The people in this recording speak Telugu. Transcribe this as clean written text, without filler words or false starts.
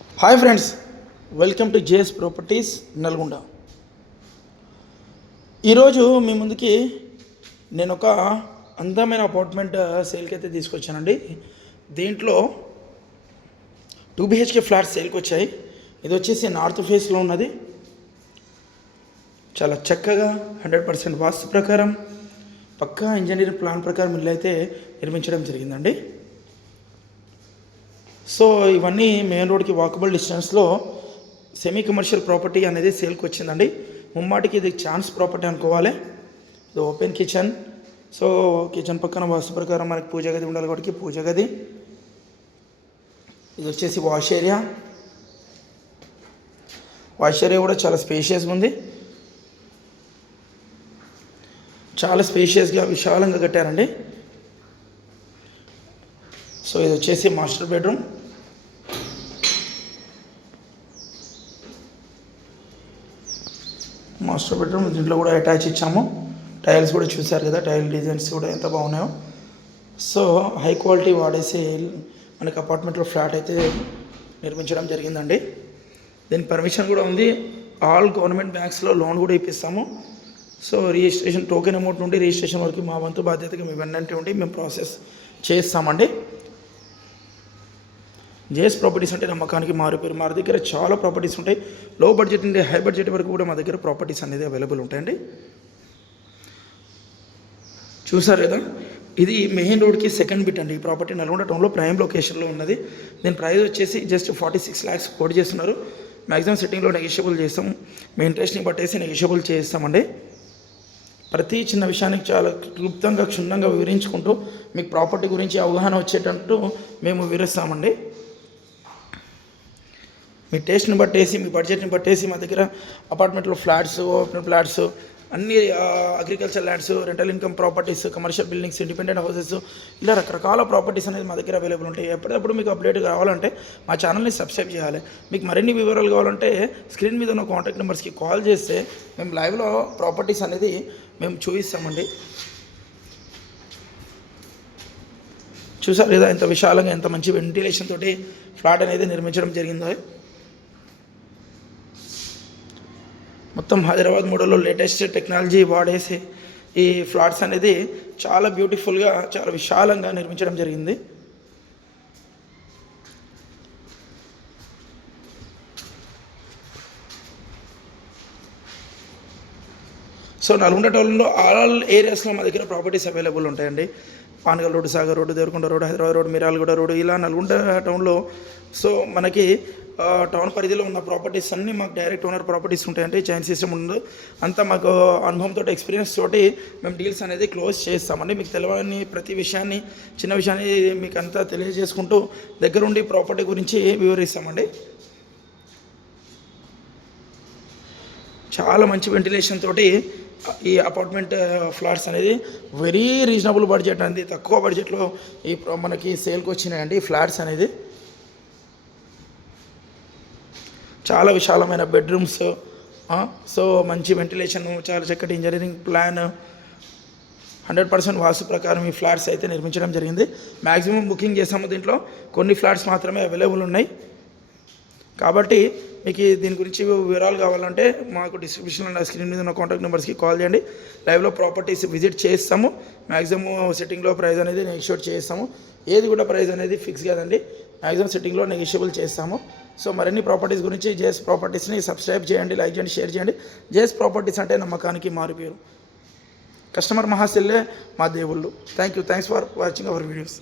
Hi friends, welcome to JS properties Nalgonda. ఈరోజు మీ ముందుకి నేను ఒక అందమైన అపార్ట్మెంట్ సేల్కి అయితే తీసుకొచ్చానండి. దీంట్లో 2 BHK ఫ్లాట్స్ సేల్కి వచ్చాయి. ఇది వచ్చేసి నార్త్ ఫేస్లో ఉన్నది. చాలా చక్కగా 100% వాస్తు ప్రకారం పక్కా ఇంజనీరింగ్ ప్లాన్ ప్రకారం ఇల్లు అయితే నిర్మించడం జరిగిందండి. సో ఇవన్నీ మెయిన్ రోడ్కి వాకబుల్ డిస్టెన్స్లో సెమీ కమర్షియల్ ప్రాపర్టీ అనేది సేల్కి వచ్చిందండి. ముమ్మాటికి ఇది ఛాన్స్ ప్రాపర్టీ అనుకోవాలి. ఇది ఓపెన్ కిచెన్. సో కిచెన్ పక్కన వాస్తు ప్రకారం మనకి పూజ గది ఉండాలి కాబట్టి పూజ గది. ఇది వచ్చేసి వాష్ ఏరియా. వాష్ ఏరియా కూడా చాలా స్పేషియస్గా ఉంది. చాలా స్పేషియస్గా విశాలంగా కట్టారండి. సో ఇది వచ్చేసి మాస్టర్ బెడ్రూమ్. దీంట్లో కూడా అటాచ్ ఇచ్చాము. టైల్స్ కూడా చూసారు కదా, టైల్ డిజైన్స్ కూడా ఎంత బాగున్నాయో. సో హై క్వాలిటీ వాడేసి మనకి అపార్ట్మెంట్లో ఫ్లాట్ అయితే నిర్మించడం జరిగిందండి. దీని పర్మిషన్ కూడా ఉంది. ఆల్ గవర్నమెంట్ బ్యాంక్స్లో లోన్ కూడా ఇప్పిస్తాము. సో రిజిస్ట్రేషన్ టోకెన్ అమౌంట్ నుండి రిజిస్ట్రేషన్ వరకు మా వంతు బాధ్యతగా మీ వెన్నంటే ఉండి మేము ప్రాసెస్ చేస్తామండి. జేఎస్ ప్రాపర్టీస్ అంటే నమ్మకానికి మారిపోయారు. మా దగ్గర చాలా ప్రాపర్టీస్ ఉంటాయి. లో బడ్జెట్ నుండి హై బడ్జెట్ వరకు కూడా మా దగ్గర ప్రాపర్టీస్ అనేది అవైలబుల్ ఉంటాయండి. చూసారు కదా, ఇది మెయిన్ రోడ్కి సెకండ్ బిట్ అండి. ఈ ప్రాపర్టీ నల్గొండ టౌన్లో ప్రైమ్ లొకేషన్లో ఉన్నది. దీని ప్రైస్ వచ్చేసి జస్ట్ 46 lakhs కోట్ చేస్తున్నారు. మ్యాక్సిమం సెట్టింగ్లో నెగిషియబుల్ చేస్తాం. మీ ఇంట్రెస్ట్ని బట్టేసి నెగిషియబుల్ చేస్తామండి. ప్రతి చిన్న విషయానికి చాలా క్లుప్తంగా క్షుణ్ణంగా వివరించుకుంటూ మీకు ప్రాపర్టీ గురించి అవగాహన వచ్చేటట్టు మేము వివరిస్తామండి. మీ టేస్ట్ని బట్టేసి, మీ బడ్జెట్ని బట్టేసి మా దగ్గర అపార్ట్మెంట్లో ఫ్లాట్స్, ఓపెన్ ఫ్లాట్స్, అన్ని agriculture lands, rental income properties, commercial buildings, independent houses, ఇలా రకరకాల ప్రాపర్టీస్ అనేది మా దగ్గర అవైలబుల్ ఉంటాయి. ఎప్పటికప్పుడు మీకు అప్డేట్ కావాలంటే మా ఛానల్ని సబ్స్క్రైబ్ చేయాలి. మీకు మరిన్ని వివరాలు కావాలంటే స్క్రీన్ మీద ఉన్న కాంటాక్ట్ నెంబర్స్కి కాల్ చేస్తే మేము లైవ్లో ప్రాపర్టీస్ అనేది మేము చూపిస్తామండి. చూసారు లేదా ఎంత విశాలంగా, ఎంత మంచి వెంటిలేషన్ తోటి ఫ్లాట్ అనేది నిర్మించడం జరిగిందో. మొత్తం హైదరాబాద్ మోడల్లో లేటెస్ట్ టెక్నాలజీ వాడేసి ఈ ఫ్లాట్స్ అనేది చాలా బ్యూటిఫుల్గా, చాలా విశాలంగా నిర్మించడం జరిగింది. సో నల్గొండ టౌన్లో ఆల్ ఏరియాస్లో మా దగ్గర ప్రాపర్టీస్ అవైలబుల్ ఉంటాయండి. Panagal road, Sagar road, Devarakonda road, Hyderabad road, Miryalaguda road, ఇలా నల్గొండ టౌన్లో సో మనకి టౌన్ పరిధిలో ఉన్న ప్రాపర్టీస్ అన్నీ మాకు డైరెక్ట్ ఓనర్ ప్రాపర్టీస్ ఉంటాయండి. చైన్ సిస్టమ్ ఉండదు. అంతా మాకు అనుభవంతో, ఎక్స్పీరియన్స్ తోటి మేము డీల్స్ అనేది క్లోజ్ చేస్తామండి. మీకు తెలియని ప్రతి విషయాన్ని, చిన్న విషయాన్ని మీకు అంతా తెలియజేసుకుంటూ దగ్గరుండి ప్రాపర్టీ గురించి వివరిస్తామండి. చాలా మంచి వెంటిలేషన్ తోటి ఈ అపార్ట్మెంట్ ఫ్లాట్స్ అనేది వెరీ రీజనబుల్ బడ్జెట్ అండి. తక్కువ బడ్జెట్లో ఈ మనకి సేల్కి వచ్చినాయండి ఫ్లాట్స్ అనేది. చాలా విశాలమైన బెడ్రూమ్స్, సో మంచి వెంటిలేషన్, చాలా చక్కటి ఇంజనీరింగ్ ప్లాన్, 100% వాస్తు ప్రకారం ఈ ఫ్లాట్స్ అయితే నిర్మించడం జరిగింది. మ్యాక్సిమం బుకింగ్ చేసాము. దీంట్లో కొన్ని ఫ్లాట్స్ మాత్రమే అవైలబుల్ ఉన్నాయి. కాబట్టి మీకు దీని గురించి వివరాలు కావాలంటే మాకు డిస్క్రిప్షన్లో స్క్రీన్ మీద ఉన్న కాంటాక్ట్ నెంబర్స్కి కాల్ చేయండి. లైవ్లో ప్రాపర్టీస్ విజిట్ చేస్తాము. మ్యాక్సిమం సెట్టింగ్లో ప్రైస్ అనేది నెగిషియేట్ చేస్తాము. ఏది కూడా ప్రైస్ అనేది ఫిక్స్ కాదండి. మ్యాక్సిమం సెట్టింగ్లో నెగిషియబుల్ చేస్తాము. సో మరిన్ని ప్రాపర్టీస్ గురించి జేఎస్ ప్రాపర్టీస్ని సబ్స్క్రైబ్ చేయండి, లైక్ చేయండి, షేర్ చేయండి. జేఎస్ ప్రాపర్టీస్ అంటే నమ్మకానికి మారిపోయారు. కస్టమర్ మహాశిల్లే మా దేవుళ్ళు. Thanks for watching our videos.